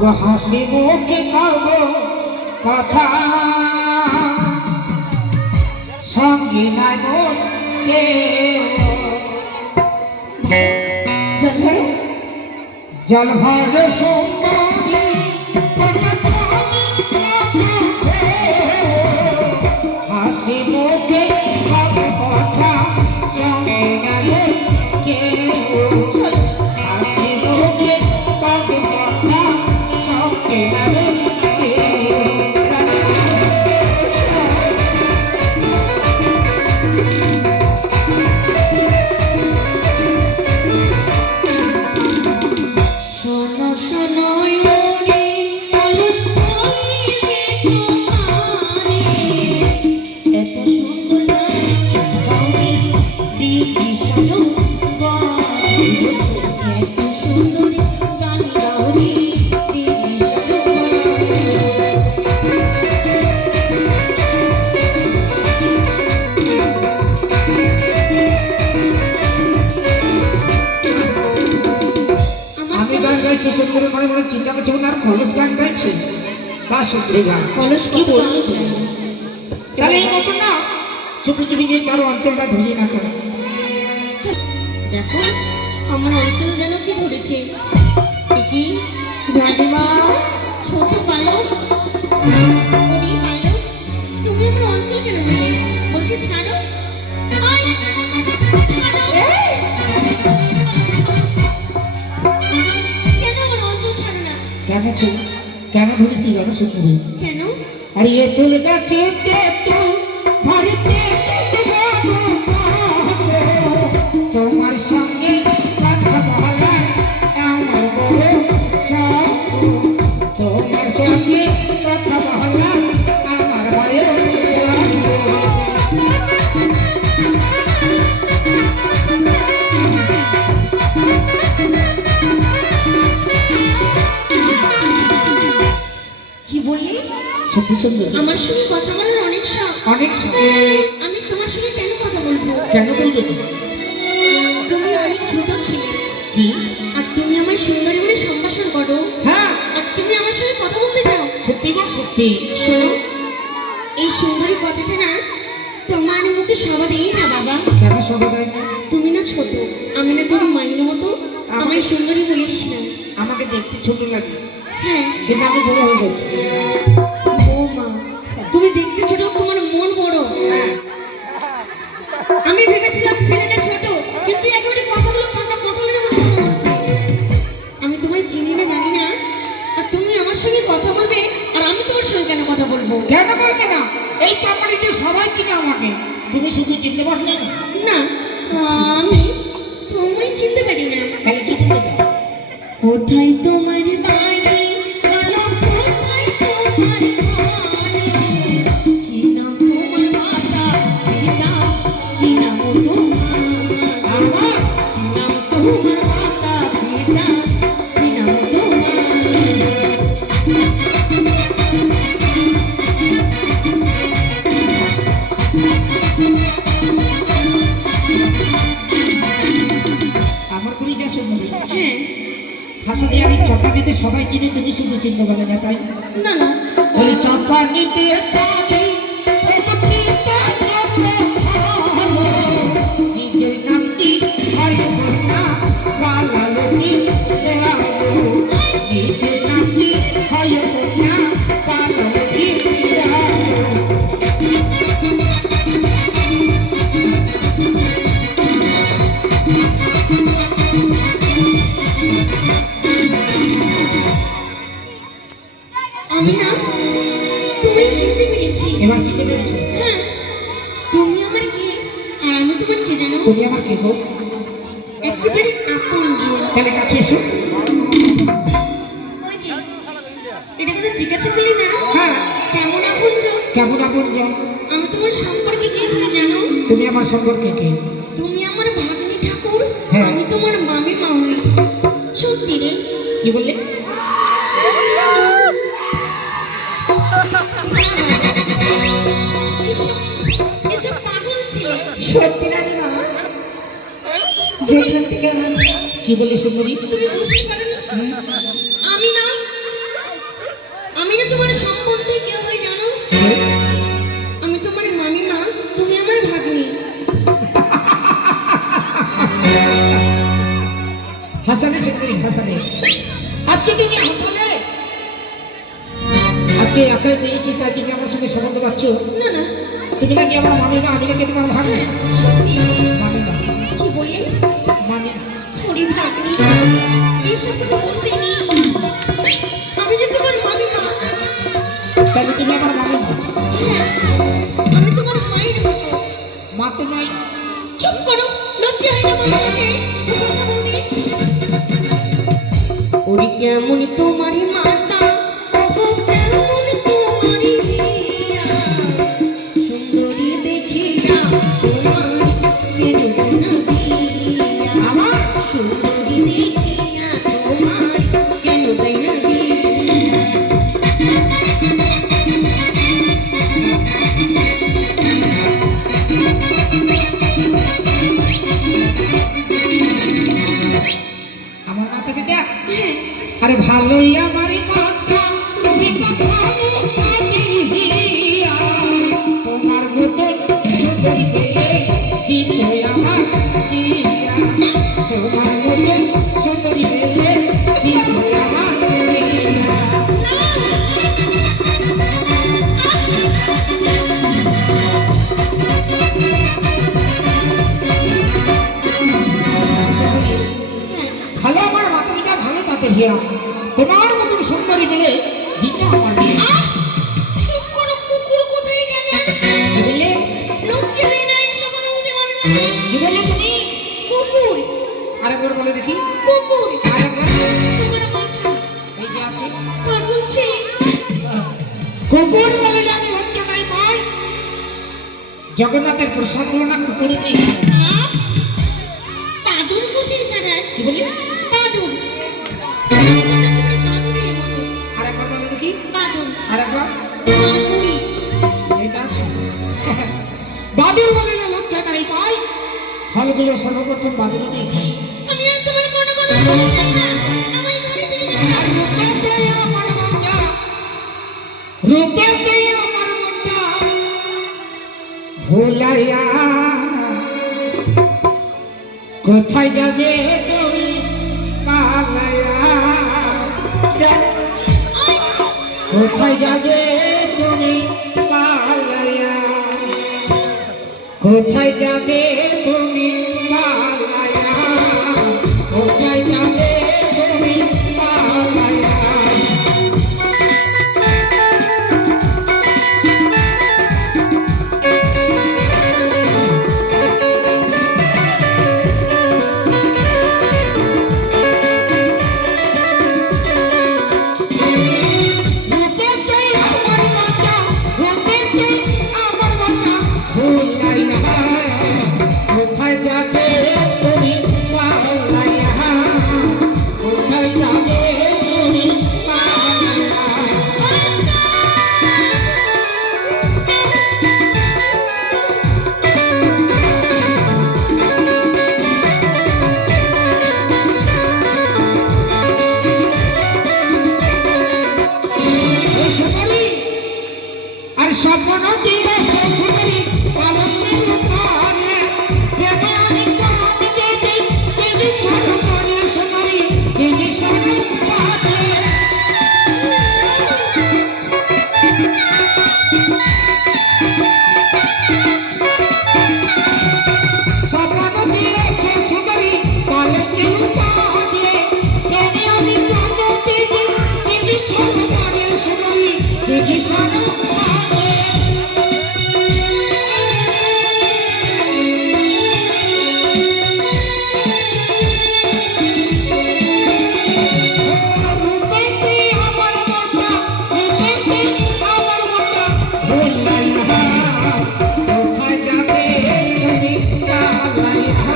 হাসি মুখে কব কথা সঙ্গে নাই মোর কেউ জল ভরে সুন্দরী হাসি মুখে কব কথা সঙ্গে নাই মোর কেউ হাসি মুখে কব কথা সঙ্গে নাই চিন্তা করছে আর কলস গান গাইছে তার সূত্রে গান কলস কি বললি তাহলে এই মতো না চুপি চুপি গিয়ে কারো অঞ্চলটা ধরিয়ে না কেন দেখো আমার অঞ্চল যেন কি ধরেছে কি ছোট বালক ওরে বালক তুমি আমার অঞ্চল কেন বললে বলছি ছাড়ো কেন ছিল কেন ধরেছি জানো সুন্দরী কেন আরে এ তুল গাছে তেঁতুল বাড়িতে তোমার সঙ্গে কথা বলার আমার বড় শখ তোমার সঙ্গে কথা বলার আমার বড় সত্যি সুন্দর আমার সঙ্গে কথা বলার অনেক শখ অনেক শখ আমি তোমার সঙ্গে কেন কথা বলবো কেন বলবে তুমি অনেক ছোট ছিলে কি আর তুমি আমার সুন্দরী বলে সম্ভাষণ করো হ্যাঁ আর তুমি আমার সঙ্গে কথা বলতে চাও সত্যি গো সত্যি শোনো এই সুন্দরী কথাটা না তোমার মুখে শোভা দেই না বাবা কেন শোভা দেয় না তুমি না ছোট আমি না তোমার মায়ের মতো আমায় সুন্দরী বলিস না আমাকে দেখতে ছোট লাগে হ্যাঁ কিন্তু আমি বড় হয়ে গেছি ও মা তুমি দেখতে ছোট তোমার মন বড় আমি ভেবেছিলাম ছেলেটা ছোট কিন্তু একেবারে কথাগুলো ফাঁকা পটলের মতো মনে হচ্ছে আমি তোমায় চিনি না জানি না আর তুমি আমার সঙ্গে কথা বলবে আর আমি তোমার সঙ্গে কেন কথা বলবো কেন বলবে না এই কোম্পানিতে সবাই চিনে আমাকে তুমি শুধু চিনতে পারলে না আমি তোমায় চিনতে পারি না তাহলে কি বলতে চাও কোথায় তোমার বাড়ি বলো কোথায় তোমার বাড়ি কি নাম তোমার মাতা পিতা কি নাম তোমার কি নাম তোমার মাতা পিতা কি নাম তোমার আমার কুড়ি যা সুন্দরী হ্যাঁ হাসলে আর এই চপা নিতে সবাই চিনে তুমি শুধু চিনতে পারলে না তাই না না বলি চপা নিতে পারি নিজের নামটি হয় না কালালতি নিজের নামটি হয় না কালালতি আমি না তুমি চিনতে পেরেছি এবার চিনতে পেরেছো হ্যাঁ তুমি আমার কে আর আমি তোমার কে জানো তুমি আমার কে গো একেবারে আপনজন তাহলে কাছে এসো ওই যে এটা তো জিজ্ঞাসা করলি না হ্যাঁ কেমন আপনজন কেমন আপনজন আমি তোমার সম্পর্কে কি হয় জানো তুমি আমার সম্পর্কে কে তুমি আমার ভাগ্নি ঠাকুর হ্যাঁ। আমি তোমার মামি মাউনি সত্যি রে কি বললে এসব পাগল ছেলে সত্যি না রে মা যেখান থেকে আমার কি বললি সুন্দরী তুমি বুঝতে পারোনি আমি না হাসানে সুন্দরী হাসানে, আজকে তুমি হাসালে, আজকে একাই পেয়েছি তাই তুমি আমার সঙ্গে সম্বন্ধ পাচ্ছ। না না, তুমি নাকি আমার মামি না, আমি নাকি তোমার ভাবি হ্যাঁ, সত্যি। মামি না, কি বললে? মামি না। হরি ভাগ্নি, এইসব কথা বলতে নেই। আমি যে তোমার মামি মা। তাহলে তুমি আমার মামি না। হ্যাঁ, আমি তোমার মায়ের মতো। মা তো নয়। চুপ করো, লজ্জা হয় না আমার কাছে ও কথা বলতে? ওরে কেমন তোমারই মাতা, ওগো কেমন তোমারই হিয়া, সুন্দরী দেখিয়া তোমার কেন না দিয়া, আমার সুন্দরী দেখিয়া তোমার কেন তাই না দিয়া। আমার মাথাকে দেখ। হ্যাঁ, আরে ভালোই আমার মাথা, পিতা ভালো কাজের হিয়া, তোমার মতন সুন্দরী পেলে দিতে আমার জিয়া, তোমার মতন সুন্দরী পেলে দিতে আমার জিয়া। ভালো আমার মাতা পিতা ভালো তাদের হিয়া, তোমার মতন সুন্দরী পেলে দিতে আমার জিয়া। চুপ করো, কুকুর কোথায় গেলে? কি বললে? লজ্জা হয় না এইসব কথা বলতে মামি মা? কি বললে তুমি? কুকুর, আরেকবার বলে দেখি। কুকুর, আরেকবার। তোমার মাথা এই যে আছে। পাগল ছেলে। কুকুর বলে আমি লজ্জা নাই পাই। জগন্নাথের প্রসাদ হলো না কুকুরে নেই। পাদুর কোথায় কারার? কি বলি? পাদুর, পাদুরের মতো। আরেকবার বলে দেখি। পাদুর, আরেকবার। তোমার বুড়ি। এটা আছে। বাদুর বলে লজ্জা নাই পাই। ফলগুলো সর্বপ্রথম বাদুর নেই খাই। আমি আর তোমার কোনো কথা শুনতে চাই না। আমার ঘরে ফিরে যাও। আর রূপেতে আমার মনটা, রূপেতে আমার মনটা ভুলাইয়া কোথায় যাবে তুমি পালাইয়া, কোথায় যাবে তুমি পালাইয়া, কোথায় যাবে তুমি পালাইয়া, কোথায় যাবে তুমি পালাইয়া। রূপেতে আমার মনটা, রূপেতে আমার মনটা ভুলাইয়া, কোথায় যাবে তুমি পালাইয়া, কোথায় যাবে তুমি পালাইয়া। এই সুন্দরী, আর স্বপ্ন দিয়ে সে সুন্দরী পালনের উপরে প্রেমে আলিঙ্গ আমি দেবী, দেবী সর্বপরে সুন্দরী, দেবী সর্বপরে। স্বপ্ন দিয়ে সে সুন্দরী পালনের উপরে প্রেমে আলিঙ্গ আমি দেবী, দেবী সর্বপরে সুন্দরী, দেবী সর্বপরে। রূপেতে আমার মনটা, রূপেতে আমার মনটা ভুলাইয়া, কোথায় যাবে তুমি পালাইয়া,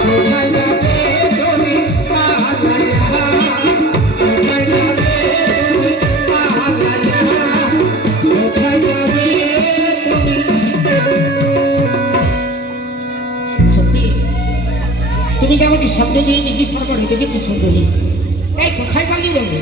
কোথায় যাবে তুমি পালাইয়া, কোথায় যাবে তুমি পালাইয়া, কোথায় যাবে তুমি। সত্যি তুমি কি আমাকে স্বপ্নে দিয়ে দেখি সর্বরে দেখেছি সুন্দরী? এই কোথায় পালিয়ে যাবে?